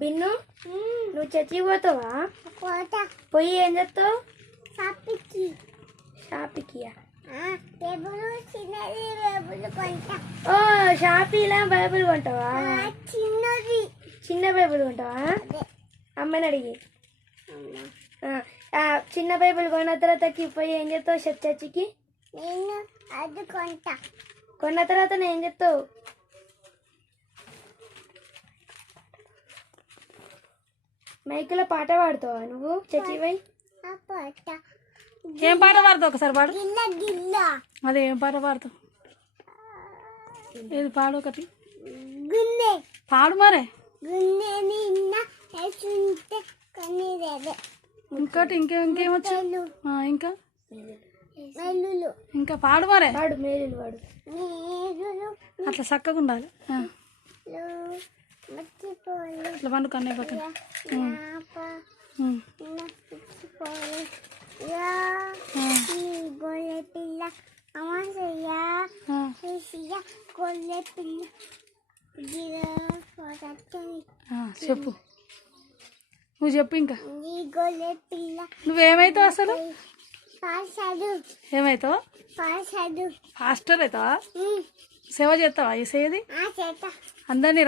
బిన్ను నువ్వు చర్చికి పోతావా? పోయి ఏం చేస్తావు? షాపింగ్కియా? ఓ షాపింగ్లా బైబిల్ కొంటావా? చిన్న బైబిల్ కొంటావా? అమ్మని అడిగి చిన్న బైబిల్ కొన్న తర్వాతకి పోయి ఏం చేస్తావు? చర్చికి కొన్న తర్వాత నేను ఏం చెప్తావు? మైకులో పాట పాడుతావా నువ్వు? చర్చి పోయి ఏం పాట పాడుతావు? ఒకసారి పాడు. అదే ఏం పాట పాడుతావు? ఏది పాడు ఒకటి పాడు మరే. ఇంకోటి ఇంకేమొచ్చు? ఇంకా ఇంకా పాడు మరే. పాడు మేలులు పాడు. అట్లా చక్కగా ఉండాలి. ఇట్లా పండు కన్నయ్య పక్కన. చెప్పు, నువ్వు చెప్పు. ఇంకా నువ్వేమవుతావు అసలు? ఏమవుతావు? పాస్టర్ అవుతావా? సేవ చేస్తావా? ఈ సేది అందరినీ